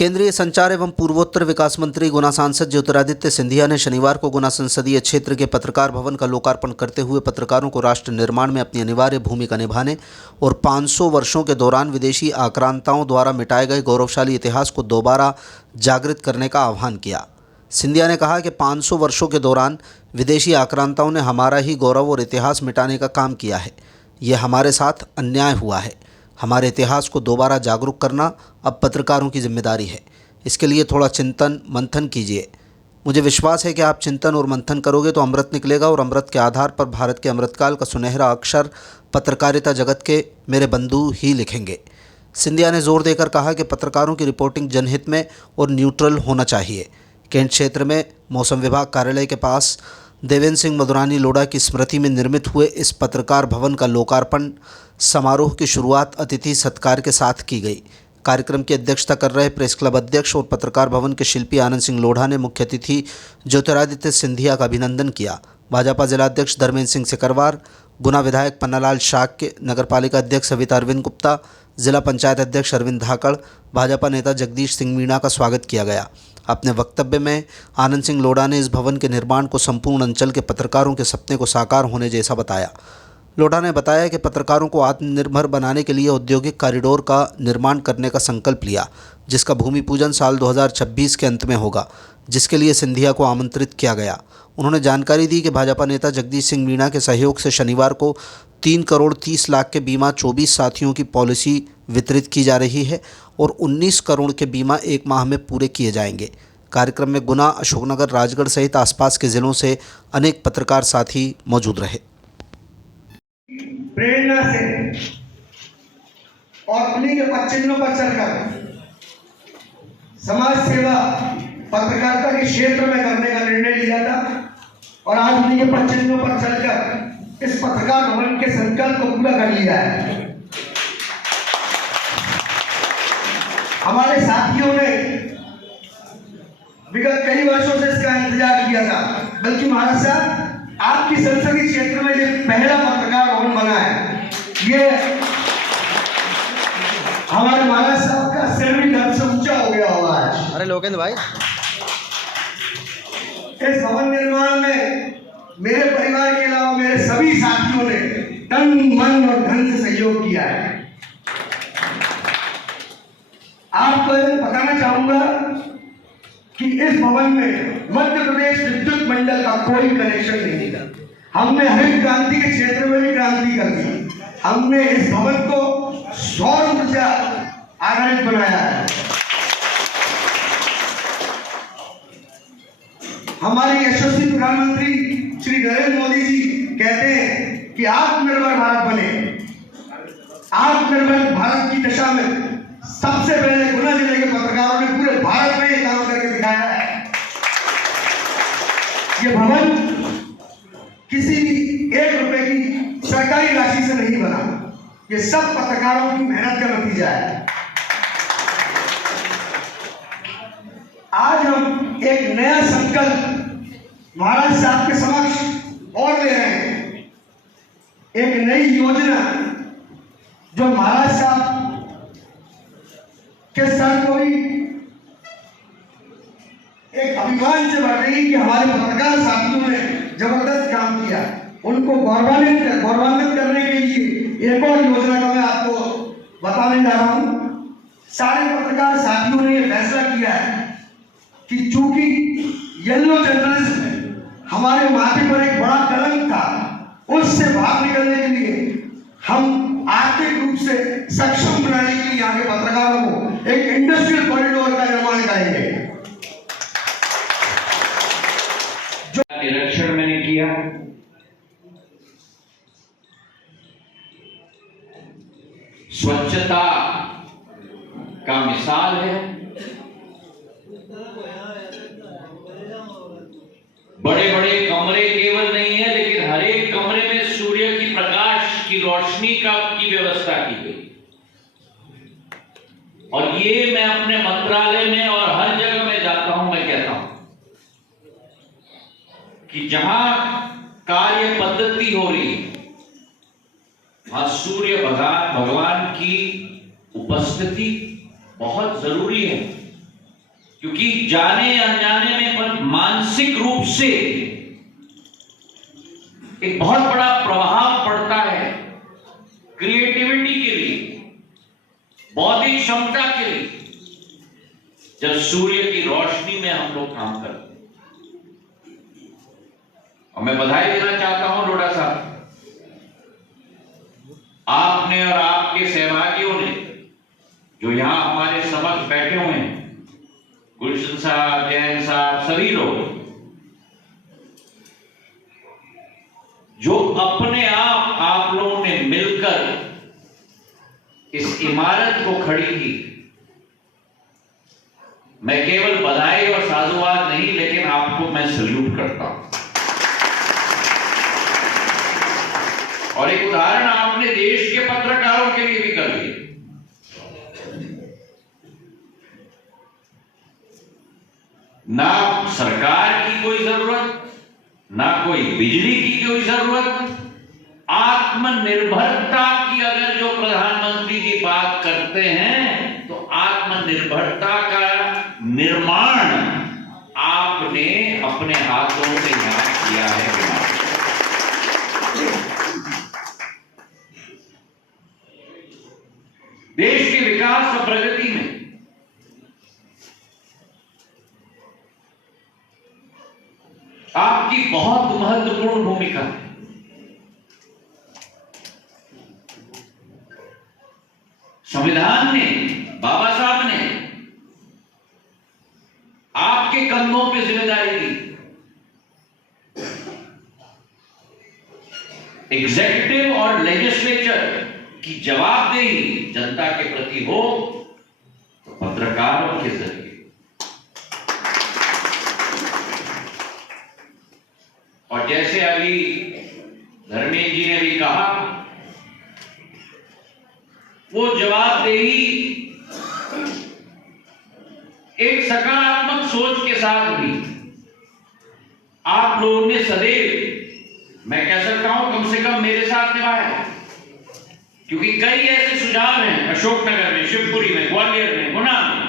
केंद्रीय संचार एवं पूर्वोत्तर विकास मंत्री गुना सांसद ज्योतिरादित्य सिंधिया ने शनिवार को गुना संसदीय क्षेत्र के पत्रकार भवन का लोकार्पण करते हुए पत्रकारों को राष्ट्र निर्माण में अपनी अनिवार्य भूमिका निभाने और 500 वर्षों के दौरान विदेशी आक्रांताओं द्वारा मिटाए गए गौरवशाली इतिहास को दोबारा जागृत करने का आह्वान किया। सिंधिया ने कहा कि 500 वर्षों के दौरान विदेशी आक्रांताओं ने हमारा ही गौरव और इतिहास मिटाने का काम किया है। ये हमारे साथ अन्याय हुआ है। हमारे इतिहास को दोबारा जागरूक करना अब पत्रकारों की जिम्मेदारी है। इसके लिए थोड़ा चिंतन मंथन कीजिए। मुझे विश्वास है कि आप चिंतन और मंथन करोगे तो अमृत निकलेगा और अमृत के आधार पर भारत के अमृतकाल का सुनहरा अक्षर पत्रकारिता जगत के मेरे बंधु ही लिखेंगे। सिंधिया ने जोर देकर कहा कि पत्रकारों की रिपोर्टिंग जनहित में और न्यूट्रल होना चाहिए। कैंट क्षेत्र में मौसम विभाग कार्यालय के पास देवेंद्र सिंह मधुरानी लोढ़ा की स्मृति में निर्मित हुए इस पत्रकार भवन का लोकार्पण समारोह की शुरुआत अतिथि सत्कार के साथ की गई। कार्यक्रम की अध्यक्षता कर रहे प्रेस क्लब अध्यक्ष और पत्रकार भवन के शिल्पी आनंद सिंह लोढ़ा ने मुख्य अतिथि ज्योतिरादित्य सिंधिया का अभिनंदन किया। भाजपा जिलाध्यक्ष धर्मेंद्र सिंह सिकरवार, गुना विधायक पन्नालाल शाक्य, नगरपालिका अध्यक्ष सविता अरविंद गुप्ता, जिला पंचायत अध्यक्ष अरविंद धाकड़, भाजपा नेता जगदीश सिंह मीणा का स्वागत किया गया। अपने वक्तव्य में आनंद सिंह लोढ़ा ने इस भवन के निर्माण को संपूर्ण अंचल के पत्रकारों के सपने को साकार होने जैसा बताया। लोढ़ा ने बताया कि पत्रकारों को आत्मनिर्भर बनाने के लिए औद्योगिक कॉरिडोर का निर्माण करने का संकल्प लिया, जिसका भूमि पूजन साल 2026 के अंत में होगा, जिसके लिए सिंधिया को आमंत्रित किया गया। उन्होंने जानकारी दी कि भाजपा नेता जगदीश सिंह मीणा के सहयोग से शनिवार को 3 करोड़ 30 लाख के बीमा 24 साथियों की पॉलिसी वितरित की जा रही है और 19 करोड़ के बीमा 1 माह में पूरे किए जाएंगे। कार्यक्रम में गुना, अशोकनगर, राजगढ़ सहित आसपास के जिलों से अनेक पत्रकार साथी मौजूद रहे। प्रेरणा से और उन्हीं के पदचिन्हों पर चलकर समाज सेवा पत्रकारिता के क्षेत्र में करने का निर्णय लिया था और आज उन्हीं के पदचिन्हों पर चलकर इस पत्रकार भवन के संकल्प को पूरा कर लिया है। हमारे साथियों ने विगत कई वर्षों से इसका इंतजार किया था, बल्कि महाराज साहब आपकी संसदीय क्षेत्र में जो पहला पत्रकार भवन बना है, ये हमारे महाराज साहब का सिर भी गर्व से ऊंचा हो गया होगा आज। अरे लोकेंद्र भाई, इस भवन निर्माण में मेरे परिवार के अलावा मेरे सभी साथियों ने तन, मन और धन से सहयोग किया है। आपको बताना चाहूंगा कि इस भवन में मध्य प्रदेश विद्युत मंडल का कोई कनेक्शन नहीं था। हमने हरित क्रांति के क्षेत्र में भी क्रांति कर दी। हमने इस भवन को सौर ऊर्जा आधारित बनाया है। हमारे यशस्वी प्रधानमंत्री श्री नरेंद्र मोदी जी कहते हैं कि आत्मनिर्भर भारत बने। आत्मनिर्भर भारत की दिशा में सबसे पहले गुना जिले के पत्रकारों ने पूरे भारत में ये काम करके दिखाया है। ये भवन किसी भी 1 रुपए की सरकारी राशि से नहीं बना, ये सब पत्रकारों की मेहनत का नतीजा है। आज हम एक नया संकल्प महाराज साहब के समक्ष और ले रहे हैं। एक नई योजना जो महाराज साहब के साथ कोई एक अभिमान से बढ़ रही कि हमारे पत्रकार साथियों ने जबरदस्त काम किया। उनको गौरवान्वित करने के लिए एक और योजना का मैं आपको बताने जा रहा हूं। सारे पत्रकार साथियों ने यह फैसला किया है कि चूंकि येलो जर्नलिज्म हमारे माथे पर एक बड़ा कलंक था, उससे बाहर निकलने के लिए हम आर्थिक रूप से सक्षम बनाने के लिए यहाँ के पत्रकारों को एक इंडस्ट्रियल कॉरिडोर का निर्माण करेंगे। जो निरीक्षण मैंने किया, स्वच्छता का मिसाल है। बड़े बड़े कमरे केवल नहीं है, लेकिन हर एक कमरे में सूर्य की प्रकाश की रोशनी की व्यवस्था की गई। और ये मैं अपने मंत्रालय में और हर जगह में जाता हूं, मैं कहता हूं कि जहां कार्य पद्धति हो रही है वहां सूर्य भगवान की उपस्थिति बहुत जरूरी है। क्योंकि जाने अनजाने में पर मानसिक रूप से एक बहुत बड़ा प्रभाव पड़ता है क्रिएटिविटी के लिए, बौद्धिक क्षमता के लिए, जब सूर्य की रोशनी में हम लोग काम करते हैं। और मैं बधाई देना चाहता हूं लोढ़ा साहब, आपने और आपके सहभागियों ने जो यहां हमारे समक्ष बैठे हुए हैं, गुलशन साहब, जैन साहब, सभी लोग जो अपने आप लोगों ने मिलकर इस इमारत को खड़ी की, मैं केवल बधाई और साधुवाद नहीं, लेकिन आपको मैं सल्यूट करता हूं। और एक उदाहरण आपने देश के पत्रकारों के लिए भी कर दिया। ना सरकार की कोई जरूरत, ना कोई बिजली की कोई जरूरत, आत्मनिर्भरता की अगर जो प्रधानमंत्री जी बात करते हैं तो आत्मनिर्भरता का निर्माण आपने अपने हाथों से यहां किया है। देश के विकास और प्रगति में आपकी बहुत महत्वपूर्ण भूमिका है। संविधान ने, बाबा साहब ने आपके कंधों पे जिम्मेदारी दी। एग्जीक्यूटिव और लेजिस्लेचर की जवाबदेही जनता के प्रति हो तो पत्रकारों के जरिए। और जैसे अभी धर्मेंद्र जी ने भी कहा, वो जवाबदेही एक सकारात्मक सोच के साथ भी आप लोगों ने सदैव, मैं कह सकता हूं कम से कम मेरे साथ निभाया। क्योंकि कई ऐसे सुझाव हैं अशोकनगर में, शिवपुरी में, ग्वालियर में, गुना में,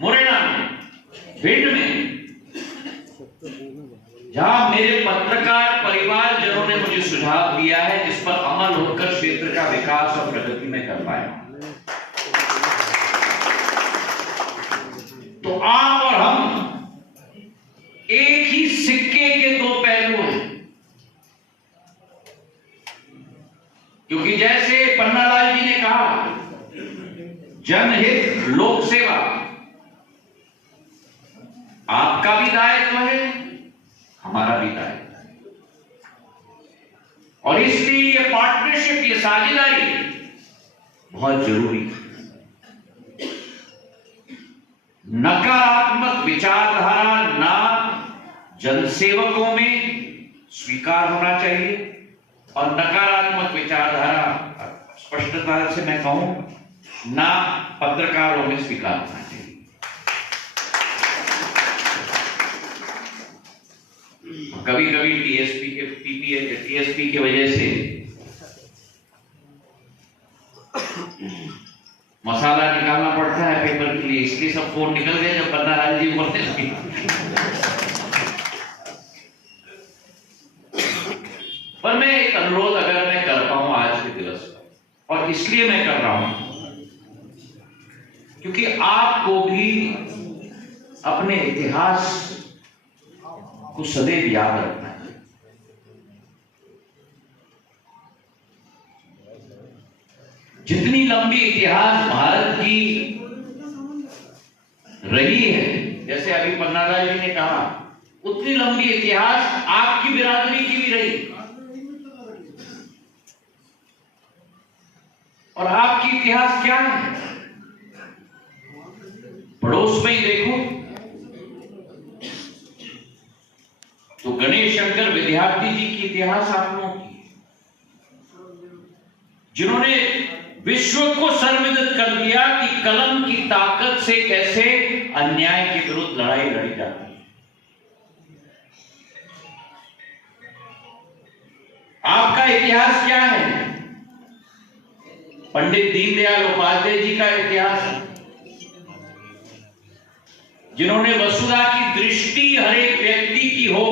मुरैना में, भिंड में, जहां मेरे पत्रकार परिवार जनों ने मुझे सुझाव दिया है, जिस पर अमल होकर क्षेत्र का विकास और प्रगति में कर पाए। तो आप और हम एक ही सिक्के के दो पहलू हैं। क्योंकि जैसे पन्नालाल जी ने कहा, जनहित लोक सेवा आपका भी दायित्व है, हमारा भी दायित्व है। और इसलिए ये पार्टनरशिप, ये साझेदारी बहुत जरूरी है। नकारात्मक विचारधारा ना जनसेवकों में स्वीकार होना चाहिए, और नकारात्मक विचारधारा स्पष्टता से मैं कहूं ना पत्रकारों में स्वीकार होना चाहिए। कभी कभी टीएसपी की वजह से मसाला निकालना पड़ता है पेपर के लिए, इसलिए सब फोन निकल गए जब पन्नालाल जी बोलते हैं। पर मैं एक अनुरोध अगर मैं कर पाऊं आज के दिवस पर, और इसलिए मैं कर रहा हूं क्योंकि आपको भी अपने इतिहास को सदैव याद रखना है। जितनी लंबी इतिहास भारत की रही है, जैसे अभी पन्नालाल जी ने कहा, उतनी लंबी इतिहास आपकी बिरादरी की भी रही। और आपकी इतिहास क्या है? पड़ोस में ही देखो तो गणेश शंकर विद्यार्थी जी की इतिहास आप लोगों की, जिन्होंने विश्व को सर्वविदित कर दिया कि कलम की ताकत से कैसे अन्याय के विरुद्ध लड़ाई लड़ी जाती है। आपका इतिहास क्या है? पंडित दीनदयाल उपाध्याय जी का इतिहास है। जिन्होंने वसुधा की दृष्टि हर एक व्यक्ति की हो,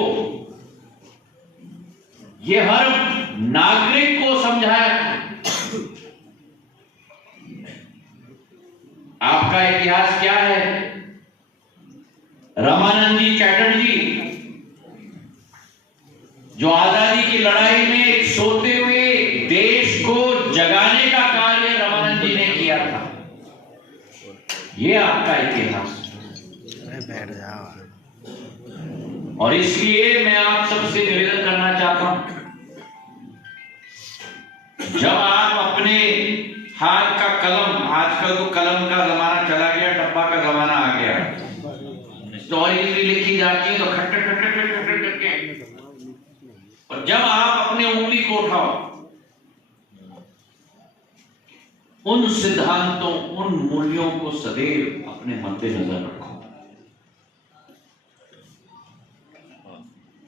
ये हर नागरिक को समझाया। आपका इतिहास क्या है? रामानंद जी चैटर्जी, जो आजादी की लड़ाई में एक सोते हुए देश को जगाने का कार्य रामानंद जी ने किया था। ये आपका इतिहास। और इसलिए मैं आप सबसे निवेदन करना चाहता हूं, जब आप अपने हाथ का कलम, आजकल तो कलम का जमाना चला गया, डब्बा का जमाना आ गया, स्टोरी भी लिखी जाती है तो खट खट खट खट खट करके, और जब आप अपने उंगली को उठाओ, उन सिद्धांतों, उन मूल्यों को सदैव अपने मद्देनजर रखो।